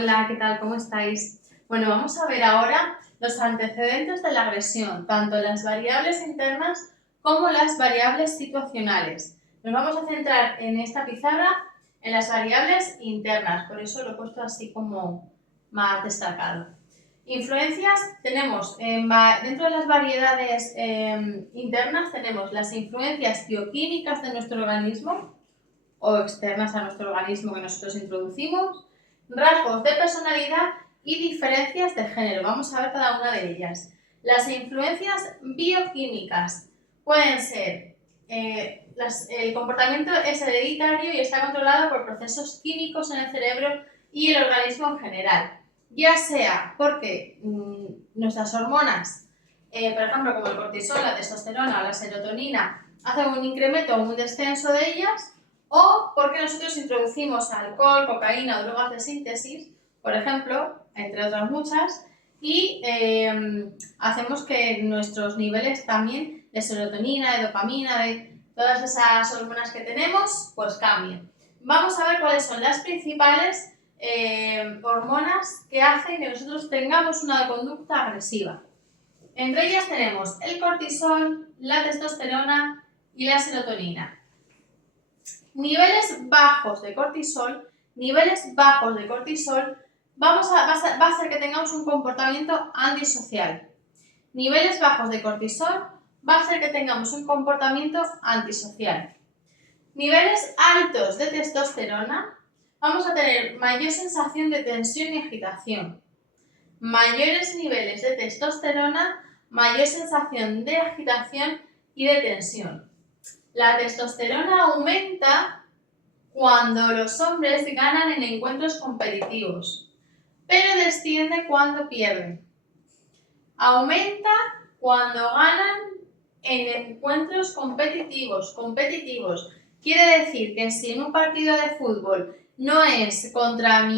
Hola, ¿qué tal? ¿Cómo estáis? Bueno, vamos a ver ahora los antecedentes de la agresión, tanto las variables internas como las variables situacionales. Nos vamos a centrar en esta pizarra en las variables internas, por eso lo he puesto así como más destacado. Influencias tenemos, dentro de las variedades internas tenemos las influencias bioquímicas de nuestro organismo o externas a nuestro organismo que nosotros introducimos, rasgos de personalidad y diferencias de género. Vamos a ver cada una de ellas. Las influencias bioquímicas pueden ser, el comportamiento es hereditario y está controlado por procesos químicos en el cerebro y el organismo en general, ya sea porque nuestras hormonas, por ejemplo como el cortisol, la testosterona o la serotonina, hacen un incremento o un descenso de ellas, o porque nosotros introducimos alcohol, cocaína o drogas de síntesis, por ejemplo, entre otras muchas, y hacemos que nuestros niveles también de serotonina, de dopamina, de todas esas hormonas que tenemos, pues cambien. Vamos a ver cuáles son las principales hormonas que hacen que nosotros tengamos una conducta agresiva. Entre ellas tenemos el cortisol, la testosterona y la serotonina. Niveles bajos de cortisol va a hacer que tengamos un comportamiento antisocial. Niveles bajos de cortisol va a hacer que tengamos un comportamiento antisocial. Niveles altos de testosterona, vamos a tener mayor sensación de tensión y agitación. Mayores niveles de testosterona, mayor sensación de agitación y de tensión. La testosterona aumenta cuando los hombres ganan en encuentros competitivos, pero desciende cuando pierden. Aumenta cuando ganan en encuentros competitivos. Quiere decir que si en un partido de fútbol no es contra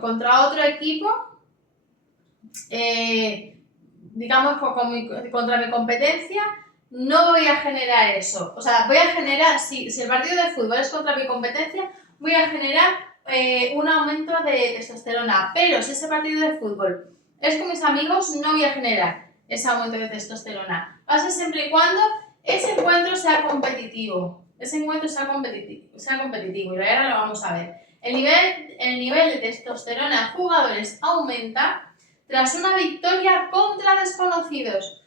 contra otro equipo, digamos contra mi competencia, no voy a generar eso. O sea, voy a generar, si el partido de fútbol es contra mi competencia, voy a generar un aumento de testosterona. Pero si ese partido de fútbol es con mis amigos, no voy a generar ese aumento de testosterona. Va a ser siempre y cuando ese encuentro sea competitivo. Y ahora lo vamos a ver. El nivel de testosterona en jugadores aumenta tras una victoria contra desconocidos,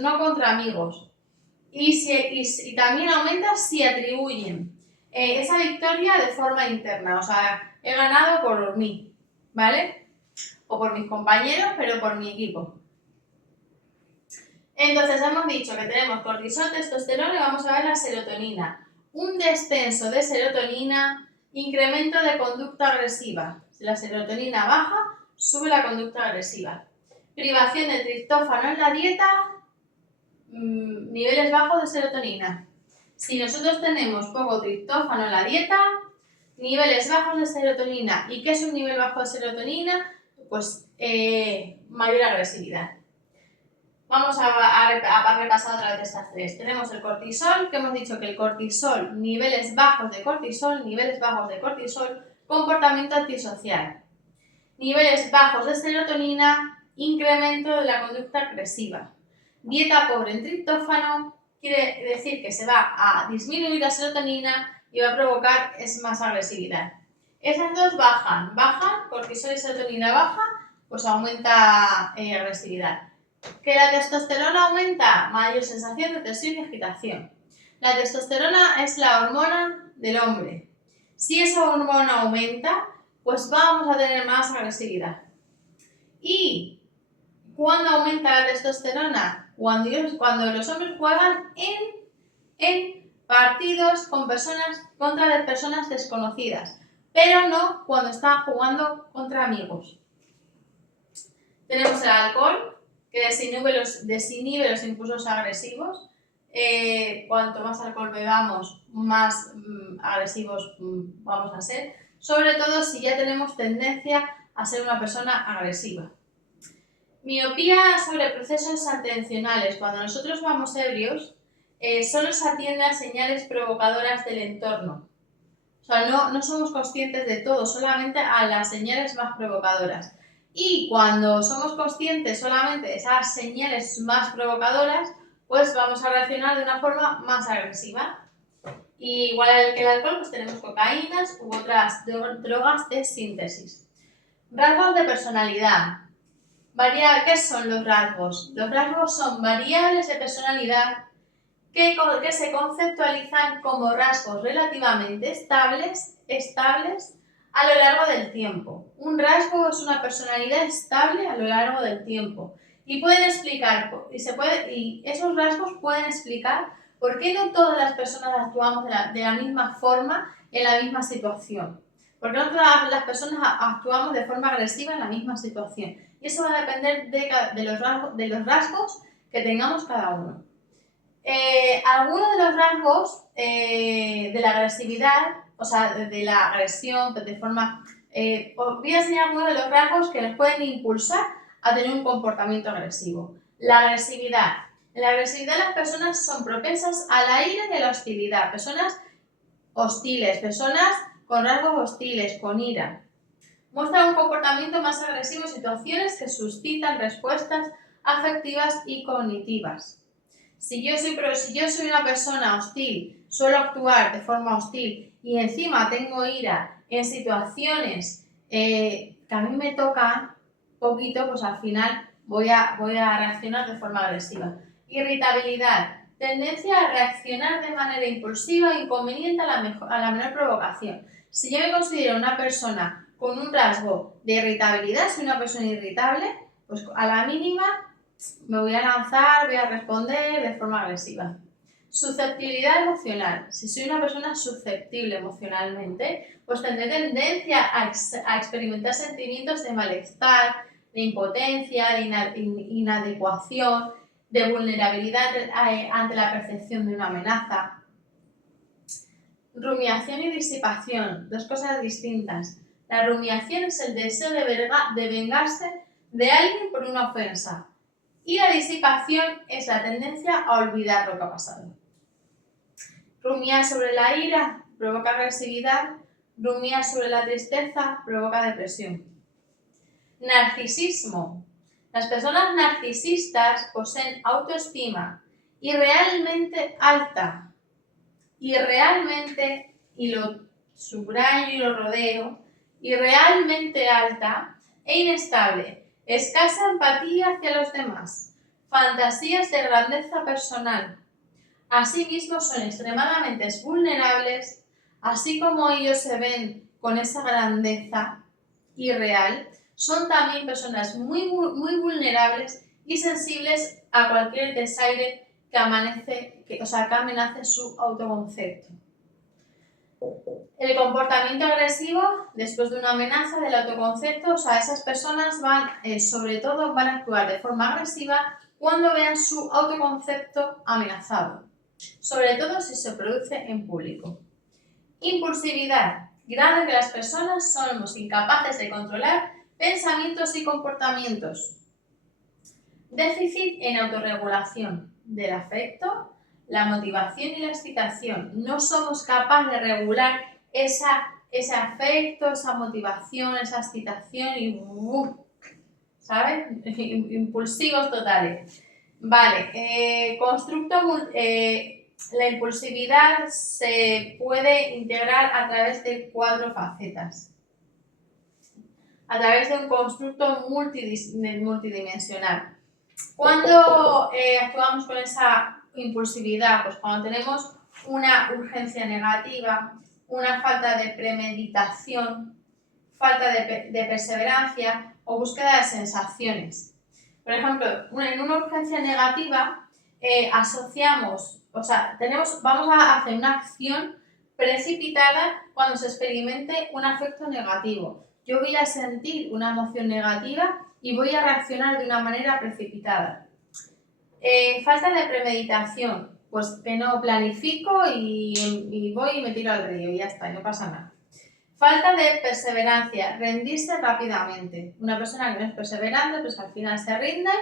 no contra amigos. Y también aumenta si atribuyen esa victoria de forma interna, o sea, he ganado por mí, ¿vale? O por mis compañeros, pero por mi equipo. Entonces hemos dicho que tenemos cortisol, testosterona y vamos a ver la serotonina. Un descenso de serotonina, incremento de conducta agresiva. Si la serotonina baja, sube la conducta agresiva. Privación de triptófano en la dieta, niveles bajos de serotonina. Si nosotros tenemos poco triptófano en la dieta, niveles bajos de serotonina. ¿Y qué es un nivel bajo de serotonina? Pues mayor agresividad. Vamos a repasar otra vez estas tres. Tenemos el cortisol, que hemos dicho que el cortisol, niveles bajos de cortisol, comportamiento antisocial. Niveles bajos de serotonina, incremento de la conducta agresiva. Dieta pobre en triptófano, quiere decir que se va a disminuir la serotonina y va a provocar más agresividad. Esas dos bajan, cortisol y serotonina baja, pues aumenta agresividad. ¿Que la testosterona aumenta? Mayor sensación de tensión y agitación. La testosterona es la hormona del hombre. Si esa hormona aumenta, pues vamos a tener más agresividad. ¿Y cuándo aumenta la testosterona? Cuando los hombres juegan en partidos contra personas desconocidas, pero no cuando están jugando contra amigos. Tenemos el alcohol, que desinhibe los impulsos agresivos. Cuanto más alcohol bebamos, más agresivos vamos a ser, sobre todo si ya tenemos tendencia a ser una persona agresiva. Miopía sobre procesos atencionales. Cuando nosotros vamos ebrios, solo se atienden a señales provocadoras del entorno. O sea, no somos conscientes de todo, solamente a las señales más provocadoras. Y cuando somos conscientes solamente de esas señales más provocadoras, pues vamos a reaccionar de una forma más agresiva. Y igual que el alcohol, pues tenemos cocaínas u otras drogas de síntesis. Rasgos de personalidad. ¿Qué son los rasgos? Los rasgos son variables de personalidad que se conceptualizan como rasgos relativamente estables a lo largo del tiempo. Un rasgo es una personalidad estable a lo largo del tiempo y pueden explicar, y esos rasgos pueden explicar por qué no todas las personas actuamos de la misma forma en la misma situación. Porque no todas las personas actuamos de forma agresiva en la misma situación. Y eso va a depender de los rasgos que tengamos cada uno. Algunos de los rasgos de la agresividad, o sea, de la agresión, de forma... os voy a enseñar algunos de los rasgos que les pueden impulsar a tener un comportamiento agresivo. La agresividad. En la agresividad las personas son propensas a la ira y a la hostilidad. Personas hostiles, personas con rasgos hostiles, con ira. Muestran un comportamiento más agresivo en situaciones que suscitan respuestas afectivas y cognitivas. Si yo soy una persona hostil, suelo actuar de forma hostil y encima tengo ira en situaciones que a mí me tocan poquito, pues al final voy a reaccionar de forma agresiva. Irritabilidad. Tendencia a reaccionar de manera impulsiva e inconveniente a la menor provocación. Si yo me considero una persona con un rasgo de irritabilidad, soy una persona irritable, pues a la mínima me voy a lanzar, voy a responder de forma agresiva. Susceptibilidad emocional. Si soy una persona susceptible emocionalmente, pues tendré tendencia a experimentar sentimientos de malestar, de impotencia, de inadecuación, de vulnerabilidad ante la percepción de una amenaza. Rumiación y disipación, dos cosas distintas. La rumiación es el deseo de vengarse de alguien por una ofensa. Y la disipación es la tendencia a olvidar lo que ha pasado. Rumiar sobre la ira provoca agresividad, rumiar sobre la tristeza provoca depresión. Narcisismo. Las personas narcisistas poseen autoestima irrealmente alta, y lo subrayo y lo rodeo, irrealmente alta e inestable. Escasa empatía hacia los demás, fantasías de grandeza personal. Asimismo, son extremadamente vulnerables, así como ellos se ven con esa grandeza irreal, son también personas muy vulnerables y sensibles a cualquier desaire que amenace su autoconcepto. El comportamiento agresivo, después de una amenaza del autoconcepto, esas personas sobre todo van a actuar de forma agresiva cuando vean su autoconcepto amenazado, sobre todo si se produce en público. Impulsividad, grado en que las personas somos incapaces de controlar pensamientos y comportamientos. Déficit en autorregulación del afecto, la motivación y la excitación. No somos capaces de regular ese afecto, esa motivación, esa excitación y ¿sabes? Impulsivos totales. Vale, la impulsividad se puede integrar a través de 4 facetas. A través de un constructo multidimensional. ¿Cuándo actuamos con esa impulsividad? Pues cuando tenemos una urgencia negativa, una falta de premeditación, falta de perseverancia o búsqueda de sensaciones. Por ejemplo, en una urgencia negativa vamos a hacer una acción precipitada cuando se experimente un afecto negativo. Yo voy a sentir una emoción negativa y voy a reaccionar de una manera precipitada. Falta de premeditación, pues que no planifico y voy y me tiro al río y ya está, no pasa nada. Falta de perseverancia, rendirse rápidamente. Una persona que no es perseverante, pues al final se rinde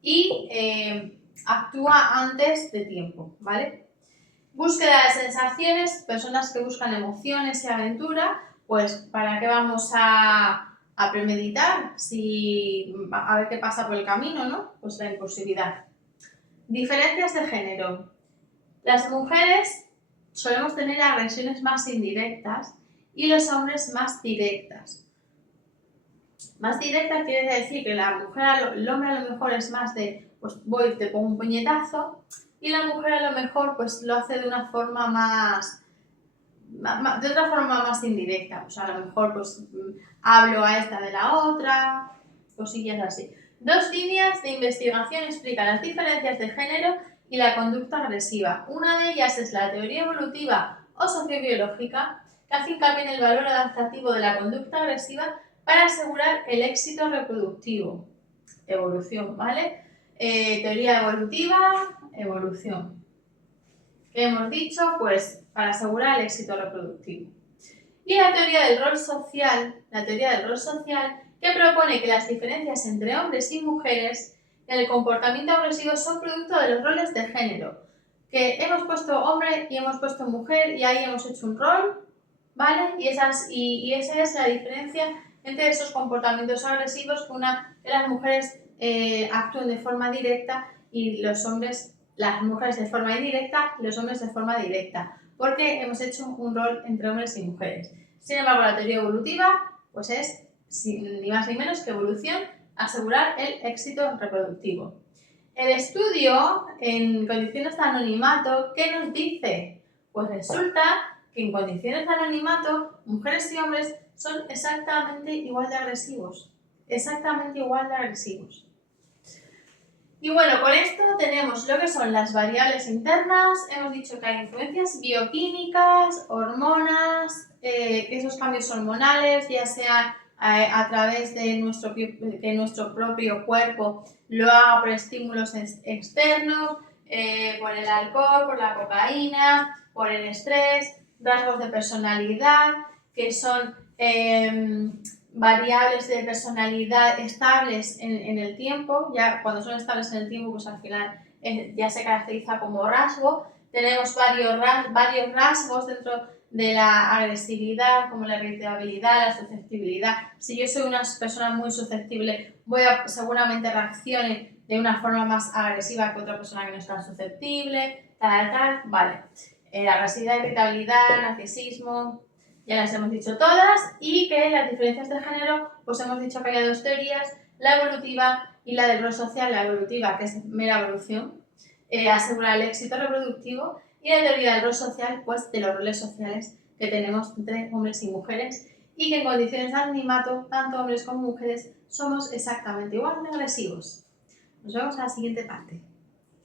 y actúa antes de tiempo, ¿vale? Búsqueda de sensaciones, personas que buscan emociones y aventura, pues ¿para qué vamos a premeditar? A ver qué pasa por el camino, ¿no? Pues la impulsividad. Diferencias de género. Las mujeres solemos tener agresiones más indirectas y los hombres más directas. Más directa quiere decir que el hombre a lo mejor es más de, pues voy, te pongo un puñetazo, y la mujer a lo mejor pues lo hace de una forma de otra forma más indirecta. Pues a lo mejor pues hablo a esta de la otra, cosillas así. 2 líneas de investigación explican las diferencias de género y la conducta agresiva. Una de ellas es la teoría evolutiva o sociobiológica, que hace hincapié en el valor adaptativo de la conducta agresiva para asegurar el éxito reproductivo. Evolución, ¿vale? Teoría evolutiva, evolución. ¿Qué hemos dicho? Pues para asegurar el éxito reproductivo. Y la teoría del rol social, que propone que las diferencias entre hombres y mujeres en el comportamiento agresivo son producto de los roles de género. Que hemos puesto hombre y hemos puesto mujer y ahí hemos hecho un rol, ¿vale? Y esa es la diferencia entre esos comportamientos agresivos, que las mujeres actúen de forma directa y las mujeres de forma indirecta y los hombres de forma directa, porque hemos hecho un rol entre hombres y mujeres. Sin embargo, la teoría evolutiva pues es ni más ni menos que evolución, asegurar el éxito reproductivo. El estudio en condiciones de anonimato, ¿qué nos dice? Pues resulta que en condiciones de anonimato, mujeres y hombres son exactamente igual de agresivos. Y bueno, con esto tenemos lo que son las variables internas. Hemos dicho que hay influencias bioquímicas, hormonas, esos cambios hormonales, ya sea a través de nuestro propio cuerpo lo haga por estímulos externos, por el alcohol, por la cocaína, por el estrés, rasgos de personalidad, que son variables de personalidad estables en el tiempo. Ya cuando son estables en el tiempo, pues al final ya se caracteriza como rasgo. Tenemos varios rasgos dentro de la agresividad, como la irritabilidad, la susceptibilidad. Si yo soy una persona muy susceptible, seguramente reaccione de una forma más agresiva que otra persona que no es tan susceptible, vale. Agresividad, irritabilidad, narcisismo, ya las hemos dicho todas, y que las diferencias de género, pues hemos dicho que hay 2 teorías, la evolutiva y la del rol social. La evolutiva, que es mera evolución, asegura el éxito reproductivo, y la teoría del rol social, pues de los roles sociales que tenemos entre hombres y mujeres, y que en condiciones de anonimato, tanto hombres como mujeres, somos exactamente igual de agresivos. Nos vemos en la siguiente parte.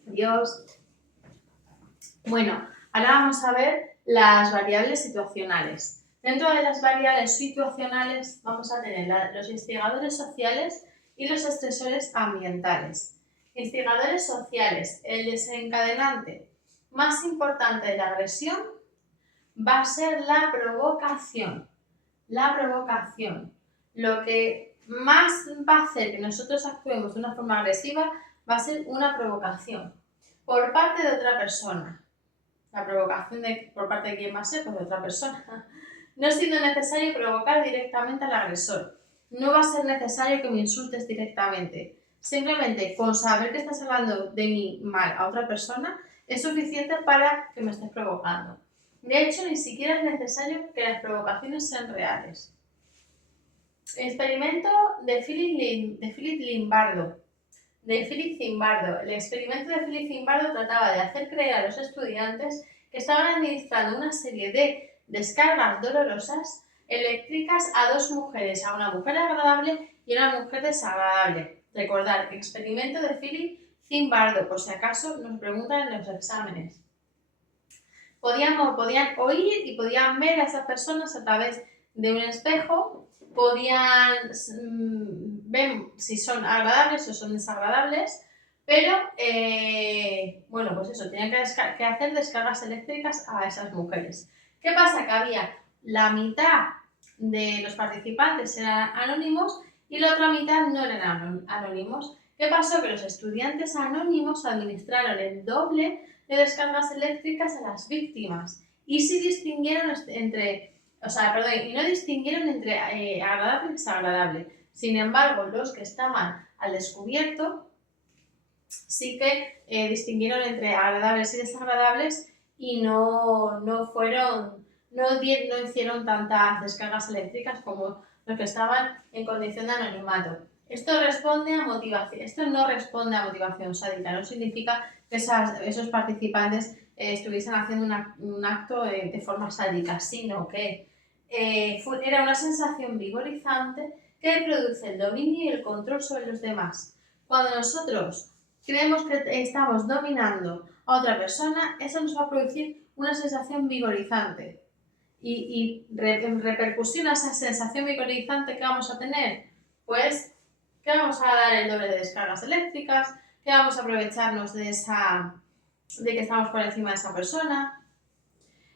Adiós. Bueno, ahora vamos a ver las variables situacionales. Dentro de las variables situacionales vamos a tener los instigadores sociales y los estresores ambientales. Instigadores sociales. El desencadenante más importante de la agresión va a ser la provocación. Lo que más va a hacer que nosotros actuemos de una forma agresiva va a ser una provocación por parte de otra persona. La provocación por parte de quién va a ser, pues de otra persona. No siendo necesario provocar directamente al agresor. No va a ser necesario que me insultes directamente. Simplemente con saber que estás hablando de mí mal a otra persona es suficiente para que me estés provocando. De hecho, ni siquiera es necesario que las provocaciones sean reales. Experimento de Philip Zimbardo. El experimento de Philip Zimbardo trataba de hacer creer a los estudiantes que estaban administrando una serie de descargas dolorosas eléctricas a 2 mujeres, a una mujer agradable y a una mujer desagradable. Recordad, experimento de Philip Zimbardo, por si acaso nos preguntan en los exámenes. Podían oír y podían ver a esas personas a través de un espejo, podían ver si son agradables o son desagradables, pero bueno, pues eso, tenían que hacer descargas eléctricas a esas mujeres. ¿Qué pasa? Que había la mitad de los participantes eran anónimos y la otra mitad no eran anónimos. ¿Qué pasó? Que los estudiantes anónimos administraron el doble de descargas eléctricas a las víctimas y sí distinguieron y no distinguieron entre agradable y desagradable. Sin embargo, los que estaban al descubierto sí que distinguieron entre agradables y desagradables y no hicieron tantas descargas eléctricas como los que estaban en condición de anonimato. Esto no responde a motivación sádica, no significa que esos participantes estuviesen haciendo un acto de forma sádica, sino que era una sensación vigorizante que produce el dominio y el control sobre los demás. Cuando nosotros creemos que estamos dominando a otra persona, eso nos va a producir una sensación vigorizante. Y en repercusión a esa sensación vigorizante que vamos a tener, pues que vamos a dar el doble de descargas eléctricas, que vamos a aprovecharnos de que estamos por encima de esa persona.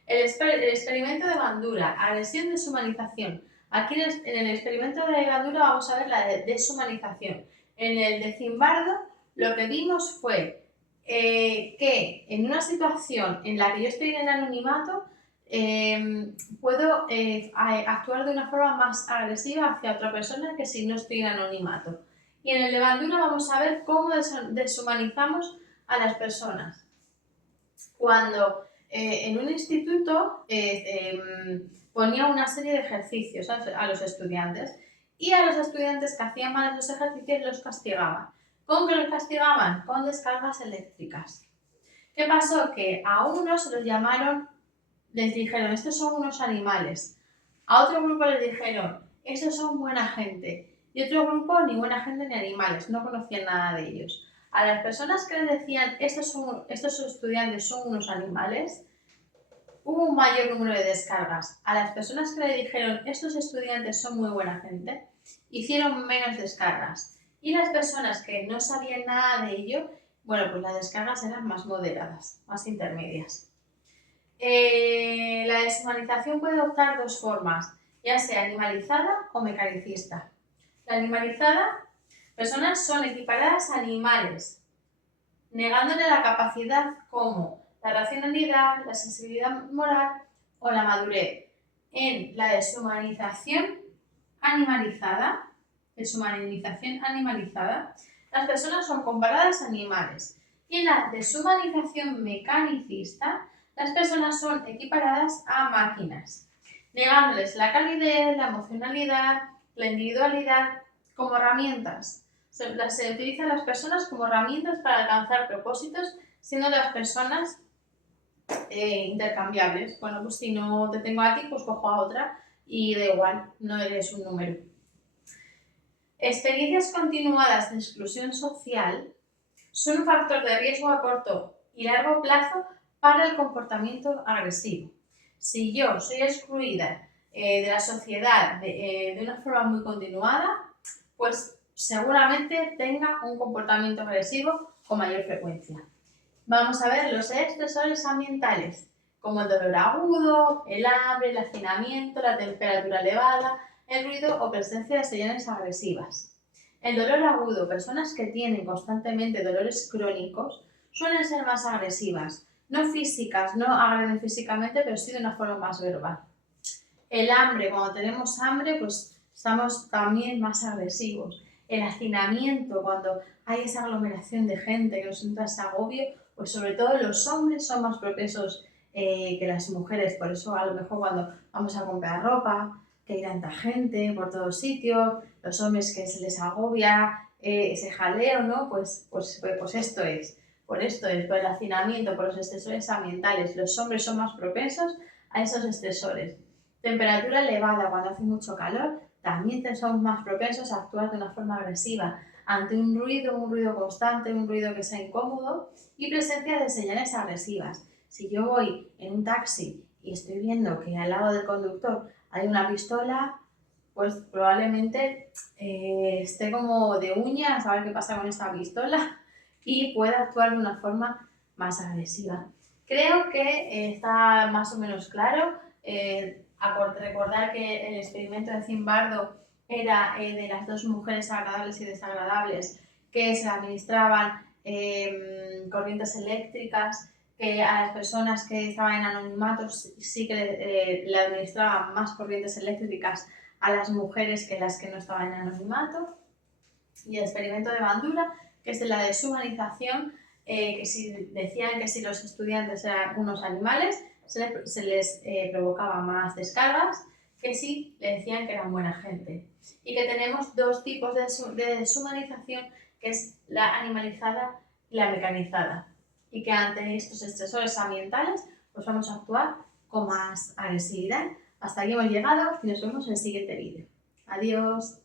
El experimento de Bandura, agresión, deshumanización. Aquí en el experimento de Bandura vamos a ver la deshumanización. En el de Zimbardo lo que vimos fue que en una situación en la que yo estoy en el anonimato, puedo actuar de una forma más agresiva hacia otra persona que si no estoy en anonimato. Y en el de Bandura vamos a ver cómo deshumanizamos a las personas. Cuando en un instituto ponía una serie de ejercicios a los estudiantes y a los estudiantes que hacían mal esos ejercicios los castigaban. ¿Con qué los castigaban? Con descargas eléctricas. ¿Qué pasó? Que a unos se los llamaron, les dijeron, estos son unos animales. A otro grupo les dijeron, estos son buena gente. Y otro grupo, ni buena gente ni animales, no conocían nada de ellos. A las personas que les decían, estos estudiantes son unos animales, hubo un mayor número de descargas. A las personas que le dijeron, estos estudiantes son muy buena gente, hicieron menos descargas. Y las personas que no sabían nada de ello, bueno, pues las descargas eran más moderadas, más intermedias. La deshumanización puede adoptar dos formas, ya sea animalizada o mecanicista. La animalizada, personas son equiparadas a animales, negándole la capacidad como la racionalidad, la sensibilidad moral o la madurez. En la deshumanización animalizada, las personas son comparadas a animales. Y en la deshumanización mecanicista, las personas son equiparadas a máquinas, negándoles la calidez, la emocionalidad, la individualidad como herramientas. Se utilizan las personas como herramientas para alcanzar propósitos, siendo las personas intercambiables. Bueno, pues si no te tengo a ti, pues cojo a otra y da igual, no eres un número. Experiencias continuadas de exclusión social son un factor de riesgo a corto y largo plazo para el comportamiento agresivo. Si yo soy excluida de la sociedad de una forma muy continuada, pues seguramente tenga un comportamiento agresivo con mayor frecuencia. Vamos a ver los estresores ambientales, como el dolor agudo, el hambre, el hacinamiento, la temperatura elevada, el ruido o presencia de señales agresivas. El dolor agudo, personas que tienen constantemente dolores crónicos, suelen ser más agresivas, no físicas, no agreden físicamente, pero sí de una forma más verbal. El hambre, cuando tenemos hambre, pues estamos también más agresivos. El hacinamiento, cuando hay esa aglomeración de gente que nos entra ese agobio, pues sobre todo los hombres son más propensos que las mujeres. Por eso a lo mejor cuando vamos a comprar ropa, que hay tanta gente por todos sitios, los hombres que se les agobia ese jaleo, ¿no? Pues esto es. Por el hacinamiento, por los estresores ambientales. Los hombres son más propensos a esos estresores. Temperatura elevada, cuando hace mucho calor, también somos más propensos a actuar de una forma agresiva ante un ruido constante, un ruido que sea incómodo y presencia de señales agresivas. Si yo voy en un taxi y estoy viendo que al lado del conductor hay una pistola, pues probablemente esté como de uñas a ver qué pasa con esta pistola y pueda actuar de una forma más agresiva. Creo que está más o menos claro. Recordar que el experimento de Zimbardo era de las dos mujeres agradables y desagradables que se administraban corrientes eléctricas que a las personas que estaban en anonimato sí que le administraban más corrientes eléctricas a las mujeres que las que no estaban en anonimato. Y el experimento de Bandura, que es de la deshumanización, que si decían que si los estudiantes eran unos animales, se les provocaba más descargas que si le decían que eran buena gente. Y que tenemos dos tipos de deshumanización, que es la animalizada y la mecanizada. Y que ante estos estresores ambientales pues vamos a actuar con más agresividad. Hasta aquí hemos llegado y nos vemos en el siguiente vídeo. Adiós.